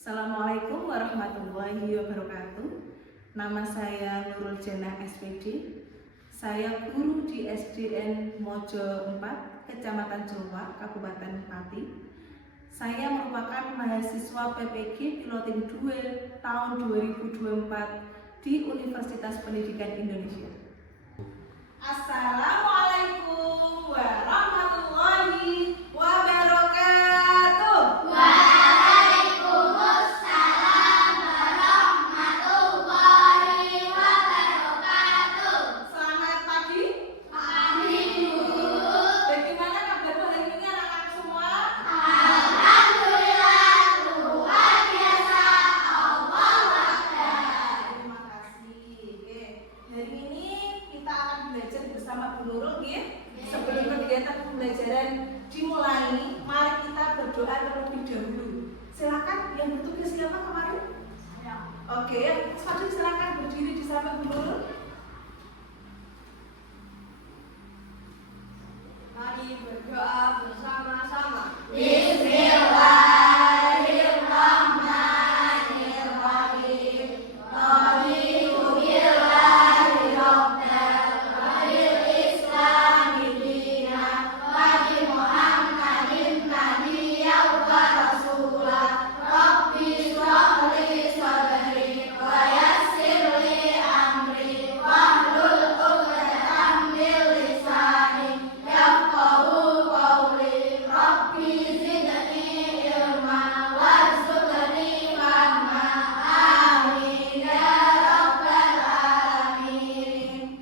Assalamualaikum warahmatullahi wabarakatuh. Nama saya Nurul Jannah SPD. Saya guru di SDN Mojo 4, Kecamatan Jowa, Kabupaten Pati. Saya merupakan mahasiswa PPG Piloting 2 tahun 2024 di Universitas Pendidikan Indonesia. Assalamualaikum warahmatullahi wabarakatuh. Waalaikumsalam warahmatullahi wabarakatuh. Selamat pagi. Pagi, Bu. Bagaimana kabar hari ini anak-anak semua? Alhamdulillah, luar biasa. Allahu Akbar. Terima kasih. Oke. Hari ini kita akan belajar bersama Bu Nurul, ya. Sebelum kegiatan pembelajaran dimulai, mari kita berdoa terlebih dahulu. Silakan yang bertugas siapa kemarin? Oke, Fadil silakan berdiri di samping Bu Nurul. Mari berdoa bersama-sama.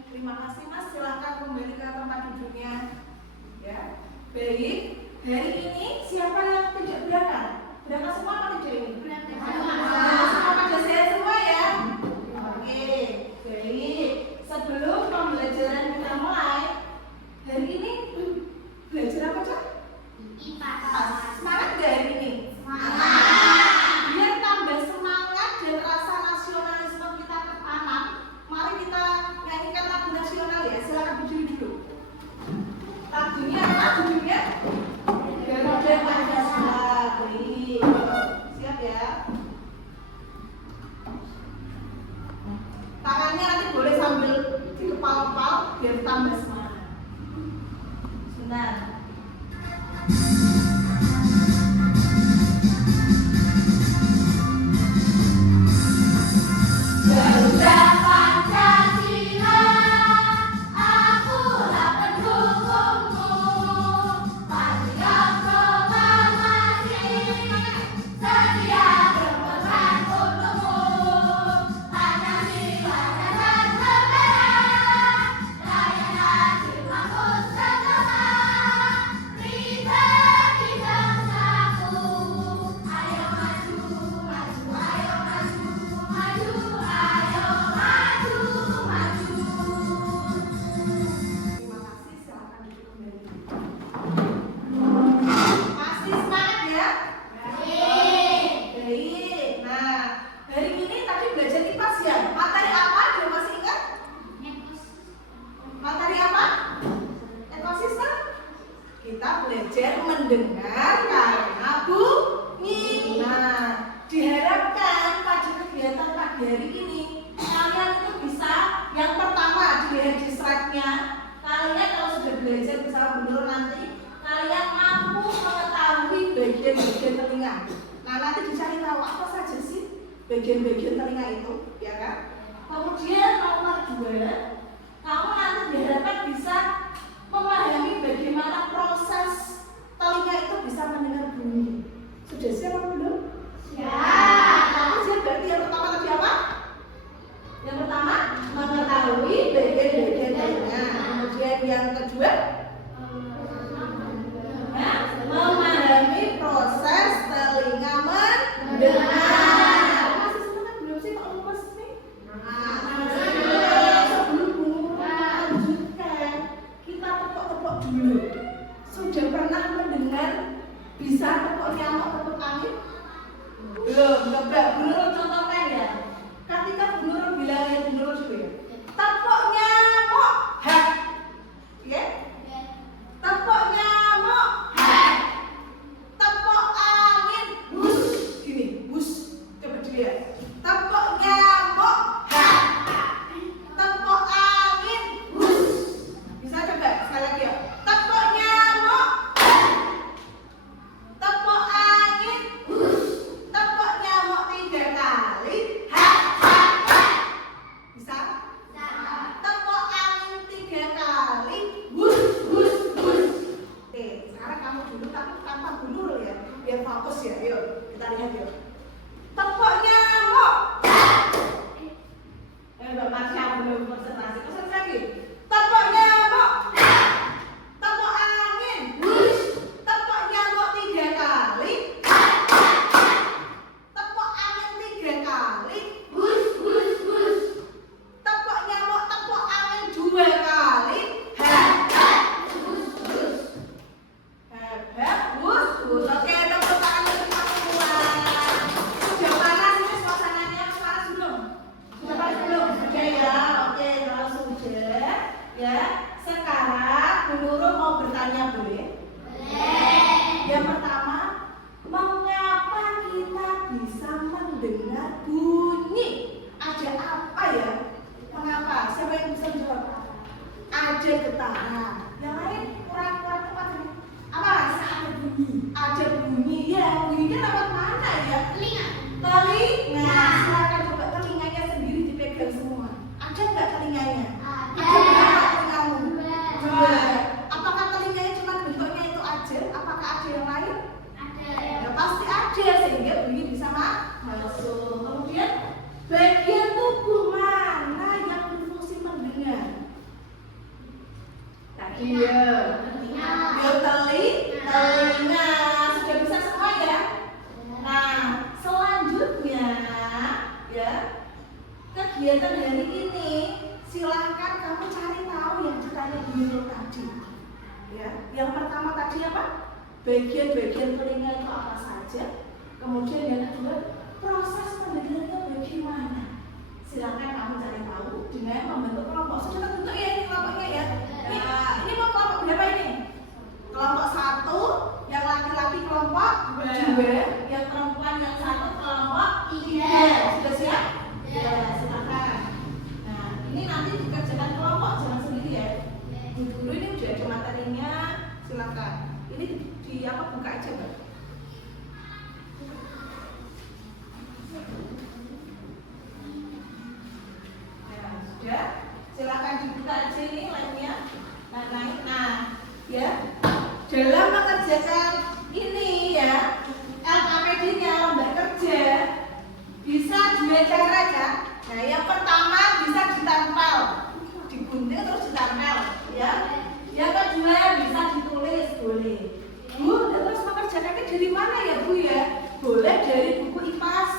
Terima kasih Mas, silakan kembali ke tempat duduknya. Ya, baik. Hari ini siapa yang tidak berangkat? Berangkat semua atau tidak ini? Semua pada sehat semua ya. Oke, baik. Sebelum pembelajaran kita mulai, hari ini belajar apa Cak? Semangat nggak hari ini? Biar tambah semangat dan rasa nasionalisme kita tertanam, mari kita nyanyikan lagu nasional ya. Silakan berdiri dulu. Lagunya apa? Judulnya Garuda Pancasila. Baik. Siap ya. Tangannya nanti boleh sambil dikepal-kepal biar tambah semangat. Sebentar. Garuda Pancasila, akulah pendukungmu. Patriot proklamasi, sedia berkorban untukmu. Pancasila dasar negara, layanan jiwaku sejahtera. Pribadi bangsaku, ayo maju, maju, ayo maju, maju, ayo maju, maju. Terima kasih, silakan duduk kembali. Masih semangat ya? Baik. Nah, hari ini tadi belajar IPAS ya. Materi apa? Dia masih ingat? Materi apa? Ekosistem. Kita belajar mendengar karena bunyi. Nah, diharapkan pada kegiatan pagi hari ini kalian itu bisa yang pertama dilihat di slide-nya. Kalian kalau sudah belajar bersama Bu Nur nanti, kalian mampu mengetahui bagian-bagian telinga. Nah, nanti dicari tahu apa saja sih bagian-bagian telinga itu, ya kan? Kemudian nomor 2, kamu nanti diharapkan bisa memahami bagaimana proses telinga itu bisa mendengar bunyi. Sudah siap apa belum? Kamu siap? Berarti yang pertama tadi apa? Yang pertama mengetahui bagian-bagian telinga. Kemudian yang kedua memahami proses telinga mendengar. Masih semangat belum sih Pak Lupas nih? Sebelum Bu Nur melanjutkan, kita tepuk-tepuk dulu. Sudah pernah mendengar bisa tepuk nyamuk, tepuk angin? Belum. Bu Nur contohkan ya. Ketika Bu Nur bilang ya Bu Nur dulu ya. Tepuk nyamuk, hak. Ya? Tepuk nyamuk, hak. Tepuk angin, bus. Gini, bus. lihat yuk. Tepuk nyamuk. Mbak Marsha belum konsentrasi. Konsentrasi. Tepuk nyamuk. Tepuk angin. Tepuk nyamuk 3 kali. Tepuk angin 3 kali. Tepuk nyamuk, tepuk angin 2 kali. Oke, tepuk tangan untuk semua. Sudah panas ini suasananya? Panas belum? Sudah panas belum? Sudah ya. Oke, kalau sudah, ya. Sekarang Bu Nurul mau bertanya, boleh? Yang pertama, mengapa kita bisa mendengar bunyi? Ada apa ya? Mengapa? Siapa yang bisa menjawab? Ada getaran. Yang lain kurang-kurang tepat ini. Apa? Ada bunyi. Ya, bunyinya lewat mana ya? Telinga. Silakan coba telinganya sendiri dipegang semua. Ada nggak telinganya? Ada berapa telingamu? 2. Apakah telinganya cuma bentuknya itu aja? Apakah ada yang lain? Ya pasti ada, sehingga bunyi bisa masuk. Kemudian bagian tubuh mana yang berfungsi mendengar? Tadi ya, telinga. Sudah bisa semua ya? Nah, selanjutnya ya, kegiatan hari ini silahkan kamu cari tahu yang ditanya dulu tadi. Ya, yang pertama tadi apa? Bagian-bagian telinga itu apa saja? Kemudian yang kedua, proses pendengarannya bagaimana? Silakan kamu cari tahu dengan membentuk kelompok. Sudah terbentuk ya ini kelompoknya ya? Ini mau kelompok berapa ini? Kelompok 1, yang laki-laki kelompok 2, yang perempuan yang 1 kelompok 3. Sudah siap? Ya, silakan. Nah, ini nanti dikerjakan kelompok, jangan sendiri ya. Bu guru ini udah ada materinya, silakan. Ini di apa, buka aja Mbak. Nah, sudah. Silakan dibuka aja ini lainnya. Nah, ya. Dalam mengerjakan ini ya, LKPD-nya lembar kerja bisa 2 cara ya. Nah, yang pertama bisa ditempel, digunting terus ditempel, ya. Yang kedua bisa ditulis, boleh. Bu, terus mengerjakannya dari mana ya Bu ya? Boleh dari buku IPAS.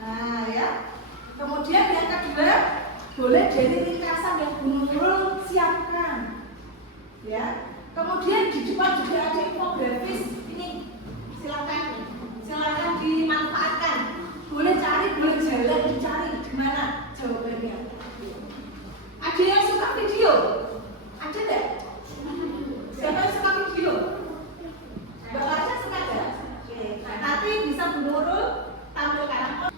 Nah, ya. Kemudian yang kedua boleh dari ringkasan yang Bu Nurul siapkan, ya. Kemudian di depan juga ada infografis ini, silakan dimanfaatkan. Boleh cari, boleh jalan, dicari di mana jawabannya. Ada yang suka video? Ada nggak? Siapa yang suka video? Mbak Marsha suka nggak? Oke. Nah, nanti bisa Bu Nurul tampilkan.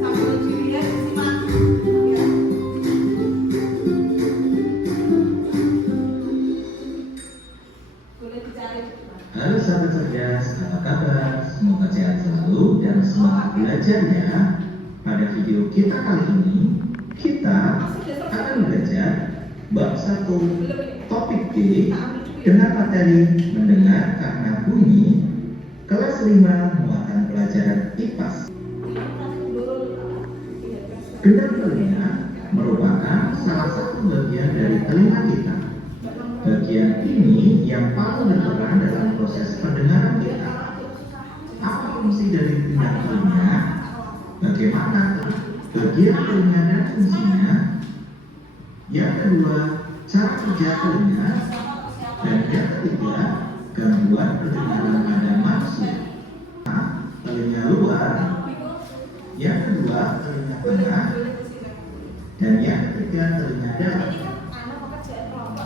Sambil dilihat, disimak. Ya. Boleh dicari. Halo sahabat cerdas, apa kabar? Semoga sehat selalu dan semangat belajar ya. Pada video kita kali ini, kita akan belajar bab 1 topik D dengan materi mendengar karena bunyi kelas 5 muatan pelajaran IPAS. Gendang telinga merupakan salah satu bagian dari telinga kita. Bagian ini yang paling berperan dalam proses pendengaran kita. Apa fungsi dari gendang telinga? Bagaimana bagian telinga dan fungsinya? Yang kedua, cara kerja telinga. Dan yang ketiga, gangguan pendengaran pada manusia. Telinga luar. Yang kedua, telinga tengah. Dan yang ketiga, telinga dalam.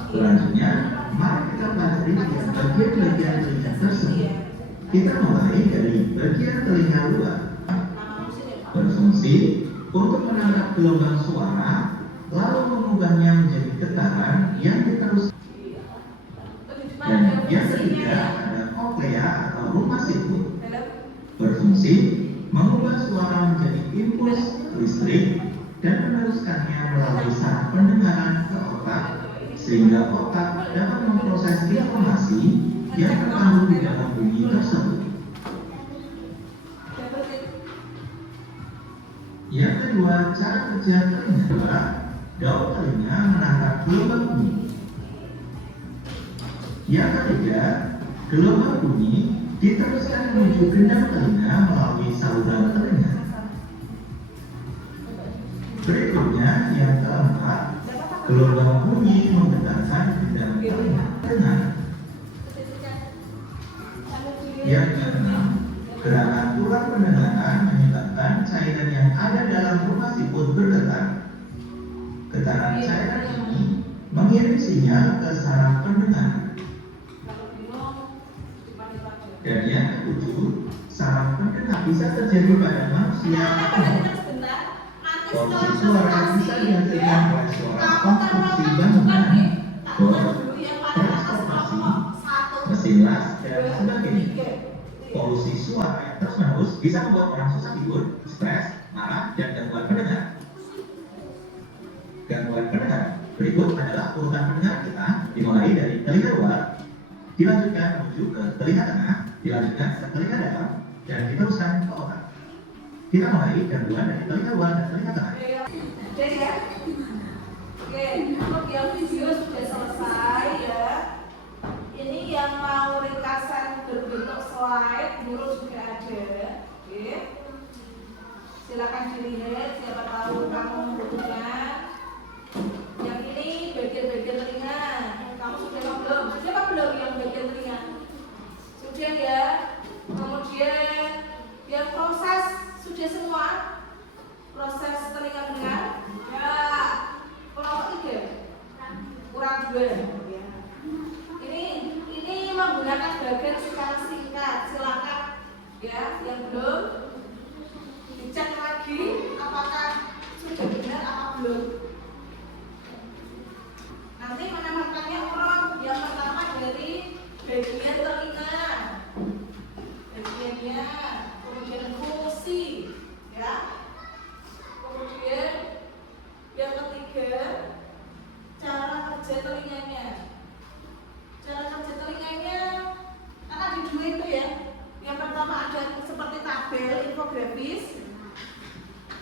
Selanjutnya, mari kita pelajari bagian-bagian telinga tersebut. Kita mulai dari bagian telinga luar. Berfungsi untuk menangkap gelombang suara, lalu mengubahnya menjadi getaran yang diteruskan. Dan yang ketiga ada koklea atau rumah siku. Berfungsi mengubah suara menjadi impuls listrik dan meneruskannya melalui saraf pendengaran ke otak, sehingga otak dapat memproses informasi yang terkandung di dalam bunyi tersebut. Yang kedua, cara kerja telinga adalah daun telinga menangkap gelombang bunyi. Yang ketiga, gelombang bunyi diteruskan menuju gendang telinga melalui saluran telinga. Berikutnya, yang keempat, gelombang bunyi menggetarkan gendang telinga. Yang keenam, gerakan tulang pendengaran menyebabkan cairan yang ada dalam rumah siput bergetar. Getaran cairan ini mengirim sinyal ke saraf pendengar. Dan yang ketujuh, saraf pendengar bisa terjadi pada manusia atau porsi suara bisa dihasilkan oleh suara konstruksi bangunan, bor, transportasi, mesin las, dan sebagainya. Polusi suara yang terus-menerus bisa membuat orang susah tidur, stres, marah, dan gangguan pendengar. Gangguan pendengar berikut adalah urutan pendengar kita, dimulai dari telinga luar, dilanjutkan menuju ke telinga tengah, dilanjutkan ke telinga dalam, dan diteruskan ke otak. Kita mulai gangguan dari telinga luar dan telinga tengah. Oke ya. Oke, untuk yang video sudah selesai ya. Ini yang mau ringkasan berbentuk slide, dulu juga ada. Oke. Silakan dilihat, siapa tahu kamu membutuhkan. Yang ini bagian-bagian telinga. Kamu sudah belum? Sudah apa belum yang bagian telinga? Sudah ya. Kemudian yang proses sudah semua. Proses telinga mendengar. Ya. Kurang 3. Kurang 2 ya. Ini menggunakan bagian secara singkat. Silakan ya, yang belum dicek lagi apakah sudah benar apa belum. Nanti menambahkannya orang yang pertama dari bagian telinga, bagiannya, kemudian fungsi, ya, kemudian yang ketiga cara kerja telinganya. Cara kerja telinganya akan di dua itu ya. Yang pertama ada seperti tabel infografis.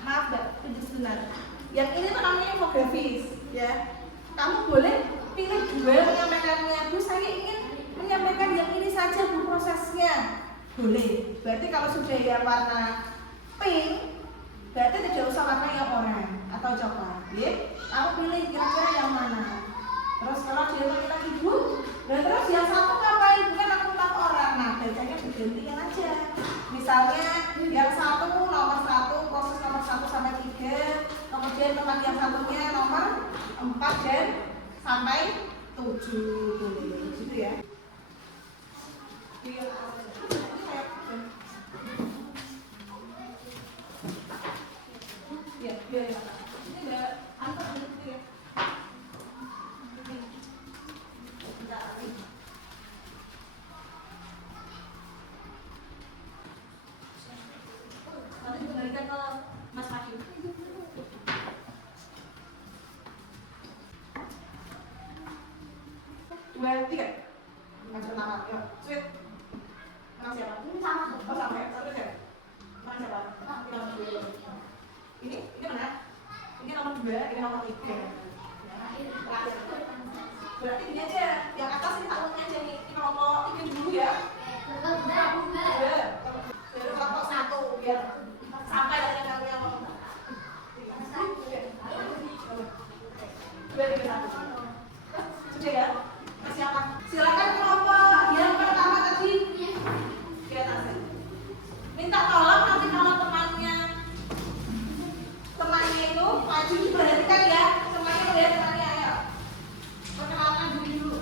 Maaf, Mbak, sebentar. Yang ini tuh namanya infografis, ya. Kamu boleh pilih dua menyampaikannya. Bu, saya ingin menyampaikan yang ini saja, Bu, prosesnya. Boleh. Berarti kalau sudah yang warna pink, berarti tidak usah warna yang oranye atau coklat, ya. Kamu pilih kira-kira yang mana. Terus kalau dia lagi, Bu, dan terus yang satu ngapain? Bukan aku tak orang. Nah, bacanya digantikan aja. Misalnya yang satu nomor 1, proses nomor 1 sampai 3, kemudian tempat yang satunya nomor 4 dan sampai 7. Boleh gitu ya. Ya, biar ya. Ini enggak antar gitu ya. Nanti kembalikan ke Mas Fadil. 2, 3. Yang pertama, yuk, sweet. Nama siapa? Ini sama. Oh, sama ya? Satu ya? Nama siapa? Ini nomor 2. Ini mana? Ini nomor 2, ini nomor 3. Berarti ini aja, yang atas ini tahunnya aja nih. Ini kelompok 3 dulu ya. Baru kelompok 1 biar sampai dengan yang punya kelompok. Sudah ya? Masih apa? Silakan kelompok yang pertama tadi di atas. Minta tolong nanti kalau temannya itu maju diperhatikan ya. Semuanya melihat temannya, ayo. Perkenalkan diri dulu.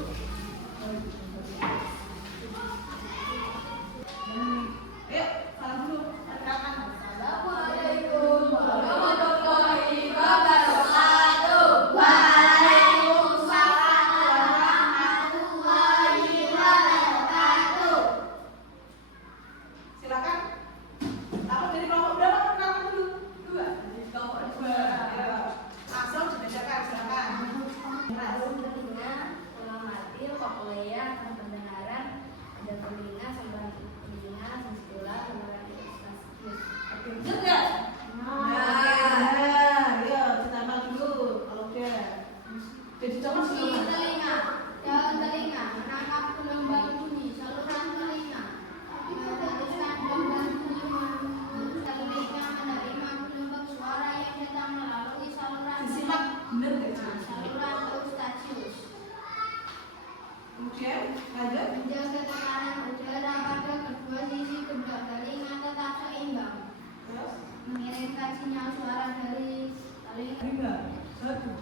Dengar. 1.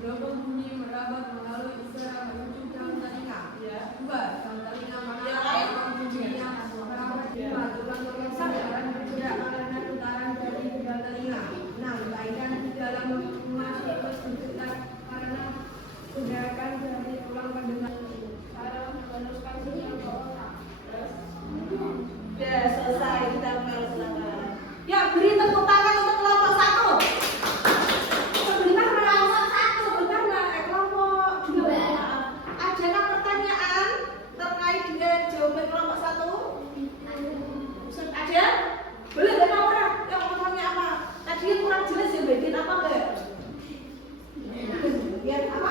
Berapa bunyi merabat melalui indera menuju dalam telinga? Ya. 2. Dalam telinga mana Yang lain? bunyi yang merabat? Ya. 5. Tukang sadar tidak karena putaran dari kedua telinga. 6. Baikkan di dalam masuk ke sebentar karena gerakan dari tulang pendengar. Cara meneruskan sinyal ke otak. Sudah selesai, kita mulai silakan. Ya, beri tepuk tangan untuk kelompok 1. Sebentar Mbak. Sebentar Mbak. Kelompok 2. Adakah pertanyaan terkait dengan jawaban kelompok 1? Ada? Boleh nggak tahu orang yang mau tanya apa? Tadi yang kurang jelas ya bagian apa enggak? Yang apa?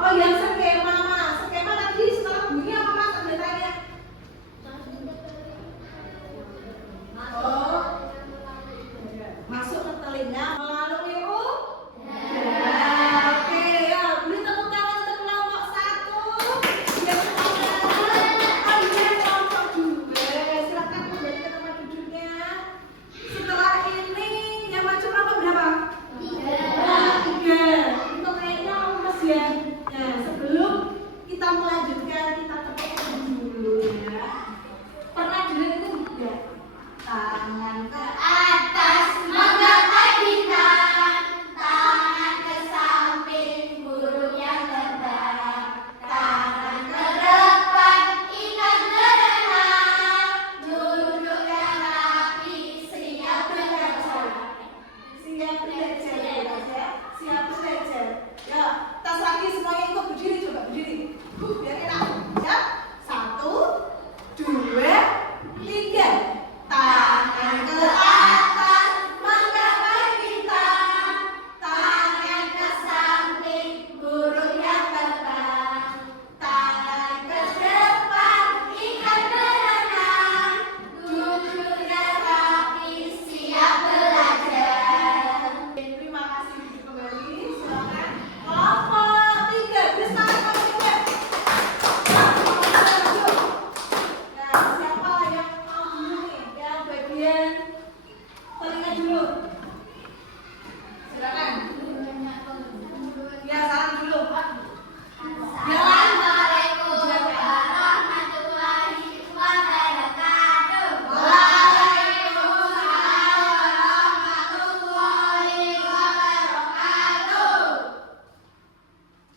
Oh yang skema mas. Skema tadi setelah bunyi apa mas? Ada tanya? Oh, masuk ke telinga melalui Oke, ya beri tepuk tangan untuk kelompok 1. Yang kedua, oh iya kelompok 2. Silakan kembali ke tempat duduknya. Setelah ini yang maju kelompok berapa? 3. Untuk kayaknya lemes ya. Nah, sebelum kita melanjutkan kita tepuk dulu ya. Pernah dengar itu tidak? Tangan ke Atas menggapai bintang, tangan ke samping burung yang terbang, tangan ke depan ikan berenang, duduk yang rapi siap belajar. siap belajar ya. Siap belajar. Ya, tas lagi semuanya ikut berdiri, coba berdiri. Biar enak. Siap? 1, 2, 3. Tangan ke Atas menggapai bintang, tangan ke samping burung yang terbang, tangan ke depan ikan berenang, duduk yang rapi siap belajar. Terima kasih duduk kembali. Silakan. Kelompok 3, beri tangan kelompok 3. Nah, siapa yang mau dulu nih? Yang bagian telinga dulu. Silakan. Ya, salam dulu. Assalamualaikum warahmatullahi wabarakatuh. Waalaikumsalam warahmatullahi wabarakatuh.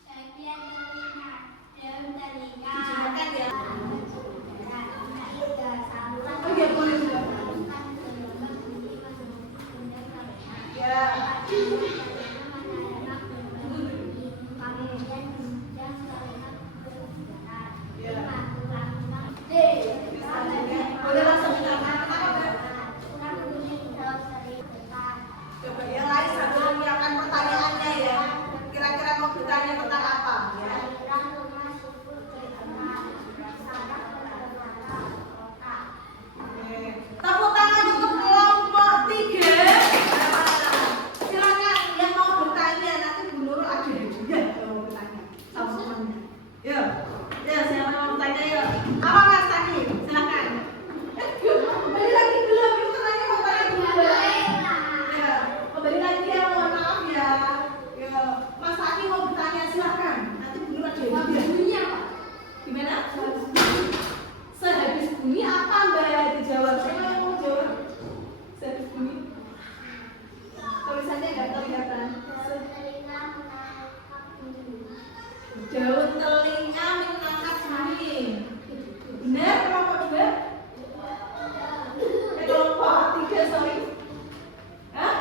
Bagian telinga, daun telinga. Silakan ya. Oh Oh iya, boleh juga. Ya. Boleh langsung ditanya. Coba yang lain sambil menyiapkan pertanyaannya ya. Kira-kira mau bertanya tentang apa? Ya. Oke. Tepuk tangan untuk kelompok 3. Silakan yang mau bertanya, nanti Bu Nurul ada hadiah kalau mau bertanya sama temannya. Yuk, ya siapa yang mau bertanya yuk. Apa mas tadi? Silakan. Kembali lagi belum? Itu katanya mau tanya dulu. Ya, kembali lagi ya, mohon maaf ya. Ya, Mas Taki mau bertanya silakan. Nanti Bu Nurul ada hadiah. Gimana? Sehabis bunyi apa Mbak? Dijawab. Siapa yang mau jawab? Sehabis bunyi. Tulisannya nggak kelihatan. Daun telinga mengangkat bunyi. Benar kelompok 2? Kelompok 3 sorry. Hah?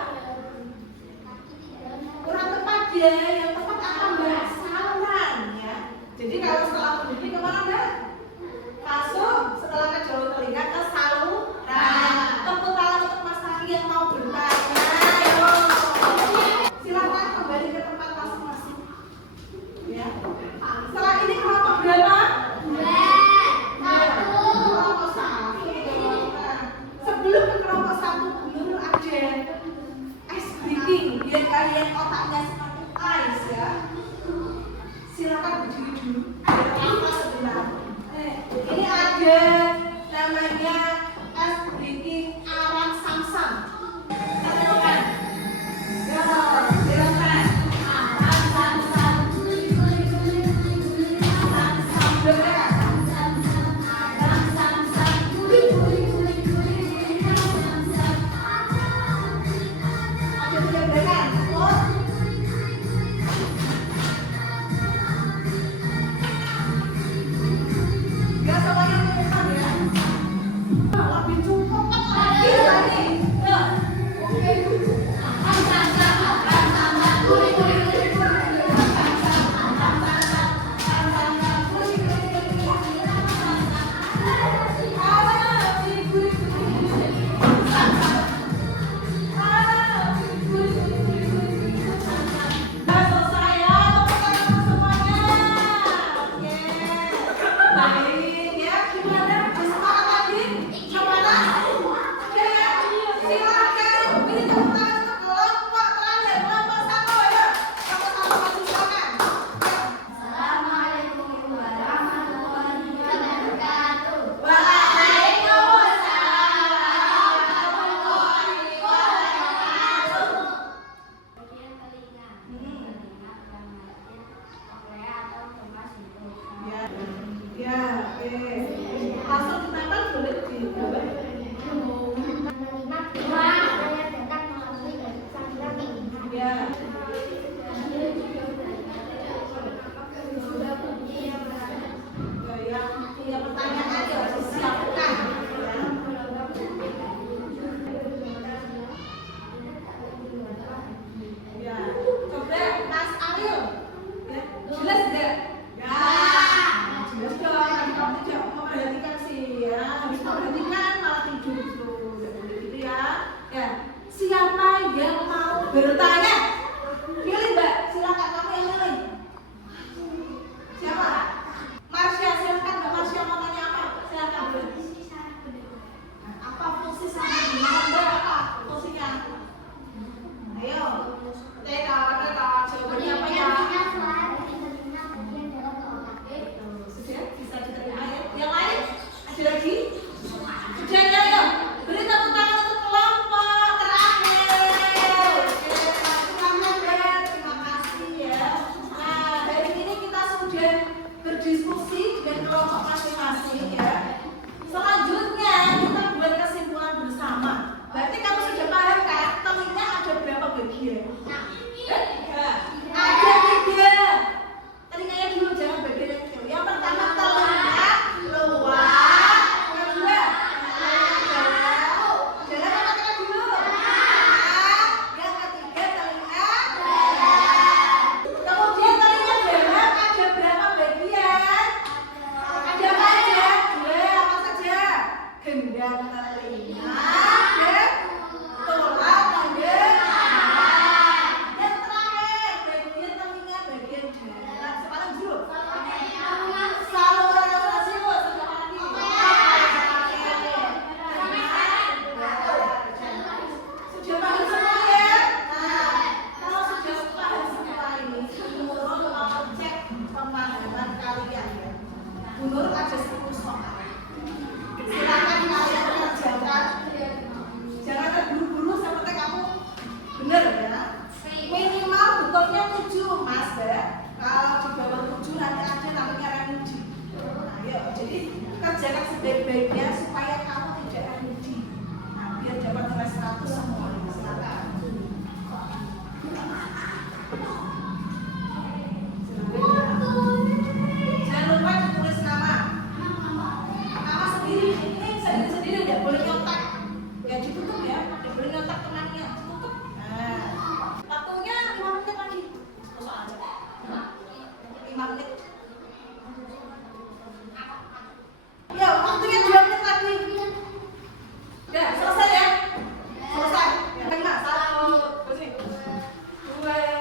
Kurang tepat ya. Yang tepat apa Mbak? Saluran ya. Jadi kalau setelah bunyi kemana Mbak? Masuk setelah ke daun telinga ke saluran. Tepuk tangan untuk Mas Taki yang mau bertanya. Ayo. Silakan kembali ke tempat masing-masing. Ya. Setelah ini kelompok berapa? Kelompok 1. Nah, sebelum ke kelompok 1 dulu ada ice breaking biar kalian otaknya seperti ice ya. Silakan berdiri dulu. Biar apa sebentar. Ini ada namanya ice breaking arak samsam. Temukan. Ya, silakan. gendang telinga, tulang mendengar. Yang terakhir, bagian telinga, bagian dalam. Sekarang dulu. Saluran nafas ibu, sudah mati. Sudah paham semua ya? Nah, kalau sudah paham semua ini, Bu Nurul mau cek pemahaman kalian ya. Bu Nurul ada 10 soal. Silakan kalian kerjakan. Jangan terburu-buru seperti kamu. Bener ya? Minimal bukunya 7 Mas ya. Kalau di bawah 7 nanti ada namanya remedi. Nah, yuk, jadi kerjakan sebaik-baiknya supaya kamu tidak remedi. Nah, biar dapat nilai 100 semua. Silakan. Jangan lupa ditulis nama. Nama sendiri. Ini sendiri-sendiri tidak boleh nyontek. Ya ditutup ya. Tidak boleh nyontek temannya. Ditutup. Nah, waktunya 5 menit lagi. Soal aja. 5 menit. Ya, waktunya 2 menit lagi. Udah, selesai ya? Selesai. Yang kelima, 1, 2, 3, 4, 5.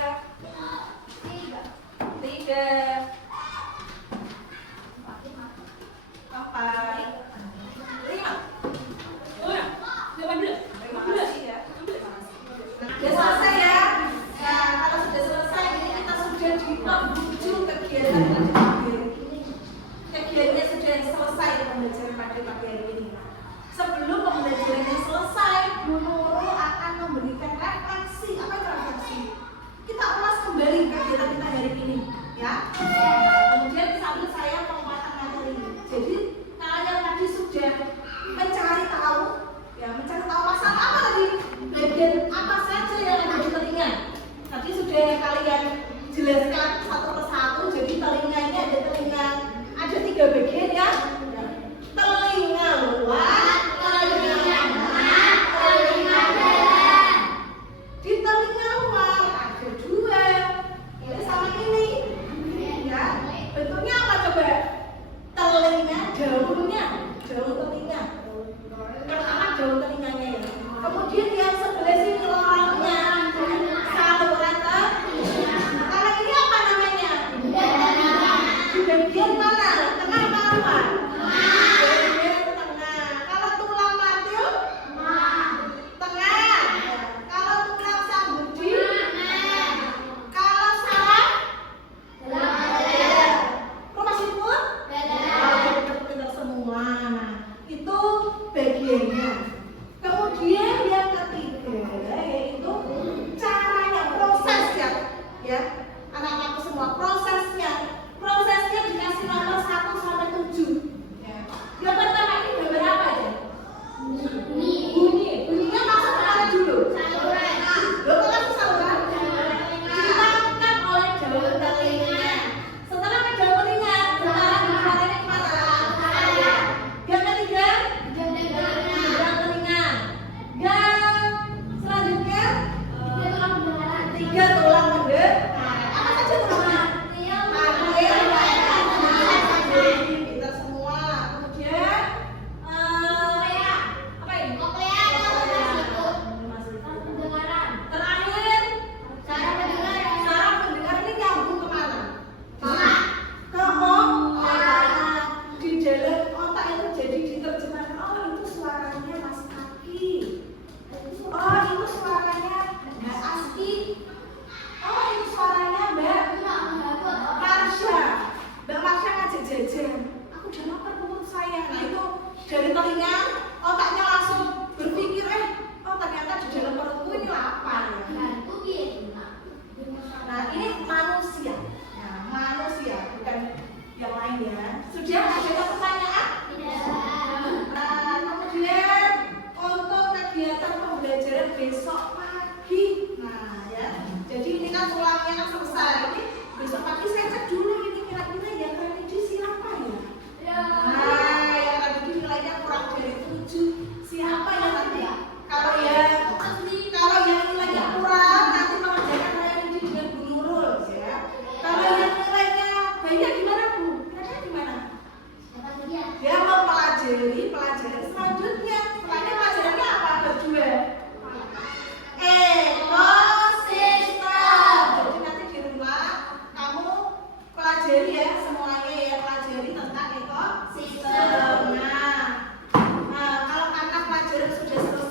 Terima kasih ya. Sudah selesai ya. Nah, kalau sudah selesai ini kita sudah di penghujung kegiatan pada pagi hari ini. Kegiatannya sudah selesai pembelajaran pada pagi hari ini. Sebelum pembelajarannya selesai, Bu Nurul akan memberikan refleksi. Apa itu refleksi? Kita ulas kembali kegiatan kita hari ini, ya. Kemudian sambil saya penguatan materi. Jadi kalian tadi sudah mencari tahu, ya mencari tahu masalah apa tadi? Bagian apa saja yang ada di telinga? Tadi sudah kalian jelaskan satu persatu. Jadi telinga ini ada 3 bagian ya. Telinga luar, telinga tengah, telinga dalam. Di telinga luar ada 2. Ini sama ini. Ya, bentuknya apa coba? Telinga daunnya, daun telinga. Pertama daun telinganya ya. Kemudian yang sebelah sini lorongnya, saluran telinga. Kalau ini apa namanya? Di bagian mana? Tengah apa luar? Bagian tengah. Kalau tulang mati, tengah. Kalau tulang sambudi, kalau saraf, rumah siput, pintar semua. Nah, itu bagiannya. Kemudian yang ketiga yaitu caranya, prosesnya, ya. Anak-anakku semua, prosesnya dikasih nomor 1 sampai 7. Ya. Yang pertama ini gambar apa ya? Bunyinya masuk ke mana dulu? Saluran. Lo kok masuk saluran? Dimakan oleh daun telinga. Setelah ke daun telinga, sekarang dikeluarin kemana? Yang ketiga, gendang telinga. Yang selanjutnya, 3 tulang mendengar. Apa saja tulangnya? Kita semua. Kemudian apa ini? Terakhir, saraf pendengar ini nyambung kemana? Ke otak. Di dalam otak itu jadi diterjemahkan. Oh, itu suaranya Mas Kaki. Oh, itu suaranya Mbak Aski. Oh, itu suaranya Mbak Marsha. Mbak Marsha ngajak jajan. Aku udah lapar perut saya. Nah, itu dari telinga, otaknya langsung berpikir, oh ternyata di dalam perutku ini lapar ya. Nah, ini manusia. Nah, manusia bukan yang lain ya. Sudah ada pertanyaan? Nah, kemudian untuk kegiatan pembelajaran besok pagi. Nah, ya. Jadi ini kan tulangnya kan selesai. Ini besok pagi saya cek dulu ini kira-kira yang remedi siapa ya? Nah, yang remedi nilainya kurang dari 7. Siapa yang nanti? Kalau yang nilainya kurang nanti mengerjakan remedi dengan Bu Nurul ya. Kalau yang nilainya banyak gimana Bu? Kira-kira gimana? Dia mempelajari pelajaran selanjutnya. sudah selesai.